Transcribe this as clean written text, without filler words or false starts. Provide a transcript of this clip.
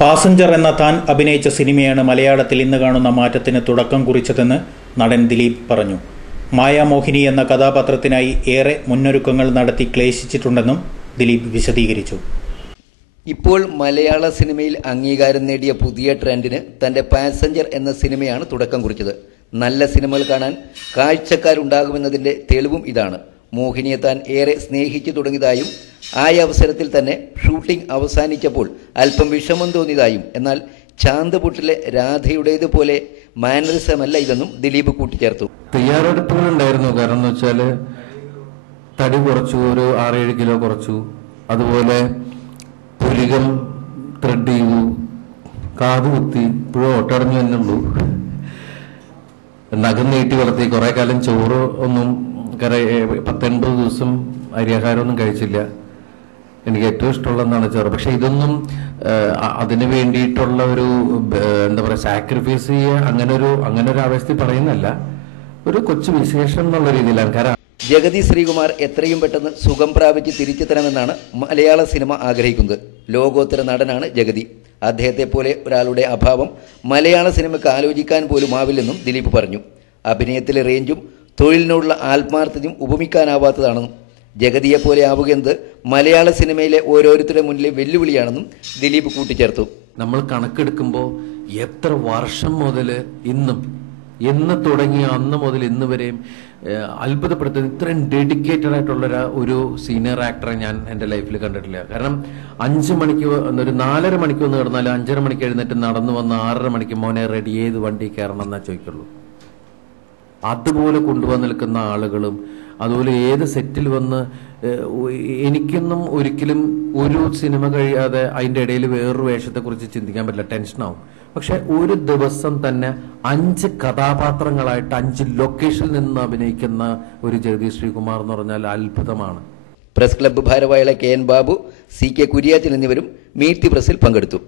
Passenger എന്ന താൻ അഭിനയിച്ച സിനിമയാണ് മലയാളത്തിൽ ഇന്ന് കാണുന്ന മാറ്റത്തിന് തുടക്കം കുറിച്ചതെന്ന് നടൻ ദിലീപ് പറഞ്ഞു. മായാമോഹിനി എന്ന കഥാപാത്രത്തിനായി ഏറെ മുന്നൊരുക്കങ്ങൾ നടത്തി ക്ലേശിച്ചിട്ടുണ്ടെന്നും ദിലീപ് വിശദീകരിച്ചു. ഇപ്പോൾ മലയാള സിനിമയിൽ അംഗീകാരം നേടിയ പുതിയ ട്രെൻഡിന് തൻ്റെ പാസഞ്ചർ എന്ന സിനിമയാണ് തുടക്കം കുറിച്ചത്. നല്ല സിനിമകൾ കാണാൻ കാഴ്ചക്കാരുണ്ടാകുമെന്നതിൻ്റെ തെളിവും ഇതാണ്. മോഹിനിയെ താൻ ഏറെ സ്നേഹിച്ചു തുടങ്ങിയതായും ആയ അവസരത്തിൽ തന്നെ ഷൂട്ടിംഗ് അവസാനിച്ചപ്പോൾ അല്പം വിഷമം തോന്നിയതായും എന്നാൽ ചാന്തപുട്ടിലെ രാധയുടേതുപോലെ മാനറിസമല്ല ഇതെന്നും ദിലീപ് കൂട്ടിച്ചേർത്തു. തയ്യാറെടുപ്പുകളുണ്ടായിരുന്നു. കാരണം എന്ന് വെച്ചാൽ തടി കുറച്ചു, ഒരു 6-7 കിലോ കുറച്ചു. അതുപോലെ പുലികം ത്രെഡ് ചെയ്തു, കാതുകുത്തി, ഇപ്പോഴും ഓട്ടടഞ്ഞു തന്നെയുള്ളൂ. നഖം നീട്ടി വളർത്തി. കുറെ കാലം ചോറ് ഒന്നും 10-80 ദിവസം അരിയാഹാരമൊന്നും കഴിച്ചില്ല. എനിക്ക് ഏറ്റവും ഇഷ്ടമുള്ള എന്താണ് ചോറ്. പക്ഷെ ഇതൊന്നും അതിന് വേണ്ടിയിട്ടുള്ള ഒരു എന്താ പറയുക സാക്രിഫൈസ് ചെയ്യുക അങ്ങനെ ഒരു അവസ്ഥ പറയുന്നല്ല, ഒരു കൊച്ചു വിശേഷം എന്നുള്ള രീതിയിലാണ്. കാരണം ജഗതി ശ്രീകുമാർ എത്രയും പെട്ടെന്ന് സുഖം പ്രാപിച്ച് തിരിച്ചെത്തണമെന്നാണ് മലയാള സിനിമ ആഗ്രഹിക്കുന്നത്. ലോകോത്തര നടനാണ് ജഗതി. അദ്ദേഹത്തെ പോലെ ഒരാളുടെ അഭാവം മലയാള സിനിമയ്ക്ക് ആലോചിക്കാൻ പോലും ആവില്ലെന്നും ദിലീപ് പറഞ്ഞു. അഭിനയത്തിലെ റേഞ്ചും തൊഴിലിനോടുള്ള ആത്മാർത്ഥതയും ഉപമിക്കാനാവാത്തതാണെന്നും ജഗതിയെപ്പോലെ ആവുകയെന്നത് മലയാള സിനിമയിലെ ഓരോരുത്തരുടെ മുന്നിലെ വെല്ലുവിളിയാണെന്നും ദിലീപ് കൂട്ടിച്ചേർത്തു. നമ്മൾ കണക്കെടുക്കുമ്പോൾ എത്ര വർഷം മുതൽ എന്ന് തുടങ്ങിയ അന്ന് മുതൽ ഇന്ന് വരെയും അത്ഭുതപ്പെടുത്തുന്ന ഇത്രയും ഡെഡിക്കേറ്റഡ് ആയിട്ടുള്ള ഒരു സീനിയർ ആക്ടറെ ഞാൻ എൻ്റെ ലൈഫിൽ കണ്ടിട്ടില്ല. കാരണം 5 മണിക്ക് ഒരു 4:30 മണിക്ക് വന്ന് കിടന്നാലും 5:30 മണിക്ക് എഴുന്നേറ്റ് നടന്നു വന്ന് 6:30 മണിക്ക് മോനെ റെഡി ഏത് വണ്ടി കയറണം എന്നാ ചോദിക്കുള്ളൂ. അതുപോലെ കൊണ്ടുവന്ന് നിൽക്കുന്ന ആളുകളും അതുപോലെ ഏത് സെറ്റിൽ വന്ന് എനിക്കൊന്നും ഒരിക്കലും ഒരു സിനിമ കഴിയാതെ അതിൻ്റെ ഇടയിൽ വേറൊരു വേഷത്തെക്കുറിച്ച് ചിന്തിക്കാൻ പറ്റില്ല, ടെൻഷനാവും. പക്ഷെ ഒരു ദിവസം തന്നെ 5 കഥാപാത്രങ്ങളായിട്ട് 5 ലൊക്കേഷനിൽ നിന്ന് അഭിനയിക്കുന്ന ഒരു ജഗതി ശ്രീകുമാർ എന്ന് പറഞ്ഞാൽ അത്ഭുതമാണ്. പ്രസ് ക്ലബ്ബ് ഭാരവാഹികളെ KN ബാബു, CK കുര്യാച്ചൻ എന്നിവരും മീറ്റ് ദി പ്രസിൽ പങ്കെടുത്തു.